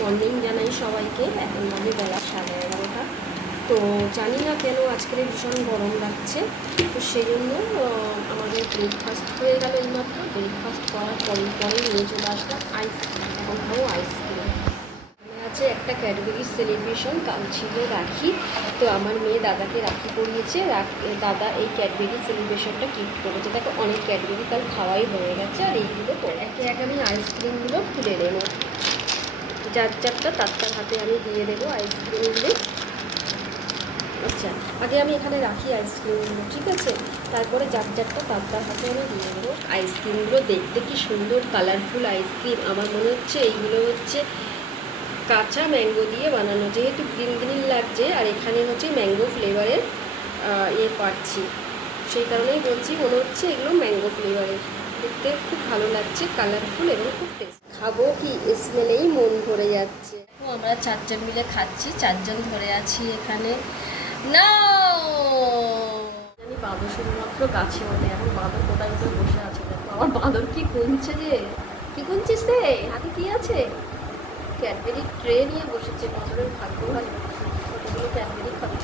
Morning জানাই সবাইকে। এখন আমি বেলা 11:30। তো জানি না কেন আজকের ভীষণ গরম লাগছে, তো সেই জন্য আমাদের ব্রেকফাস্ট হয়ে গেল। এইমাত্র ব্রেকফাস্ট করার পরে নিয়ে চলে আসলাম আইসক্রিম। এখন খাবো আইসক্রিম। আছে একটা ক্যাডবেরি সেলিব্রেশন, কাল ছিল রাখি। তো আমার মেয়ে দাদাকে রাখি পরিয়েছে। দাদা এই ক্যাডবেরি সেলিব্রেশনটা গিফট করেছে। দেখো অনেক ক্যাডবেরি কাল খাওয়াই হয়ে গেছে, আর এইগুলো একে এক আমি আইসক্রিমগুলো তুলে নেবো। যার যারটা তার হাতে আমি দিয়ে দেবো আইসক্রিমগুলো। আচ্ছা, আগে আমি এখানে রাখি আইসক্রিমগুলো, ঠিক আছে? তারপরে যার যারটা তার হাতে আমি দিয়ে দেবো। আইসক্রিমগুলো দেখতে কি সুন্দর কালারফুল আইসক্রিম। আমার মনে হচ্ছে এইগুলো হচ্ছে কাঁচা ম্যাঙ্গো দিয়ে বানানো, যেহেতু গ্রিন গ্রিন লাগছে, আর এখানে হচ্ছে ম্যাঙ্গো ফ্লেভারের পাচ্ছি, সেই কারণেই বলছি মনে হচ্ছে এগুলো ম্যাঙ্গো ফ্লেভারের। দেখতে খুব ভালো লাগছে, কালারফুল এবং খুব টেস্ট। খাবো কি, স্মেলেই মন ভরে যাচ্ছে। আমরা 4জন মিলে খাচ্ছি, 4জন ধরে আছি এখানে। না জানি বাঁদর শুধুমাত্র গাছে ওঠে। এখন বাঁদর কোথায় কোথায় বসে আছে দেখো। আমার বাঁদর কি গুনছে, যে কি গুনছিস রে, হাতে কি আছে? ক্যাডবেরি ট্রে নিয়ে বসেছে। বাঁদরের ভাগ্য ভালো, কতগুলো ক্যাডবেরি খাবে।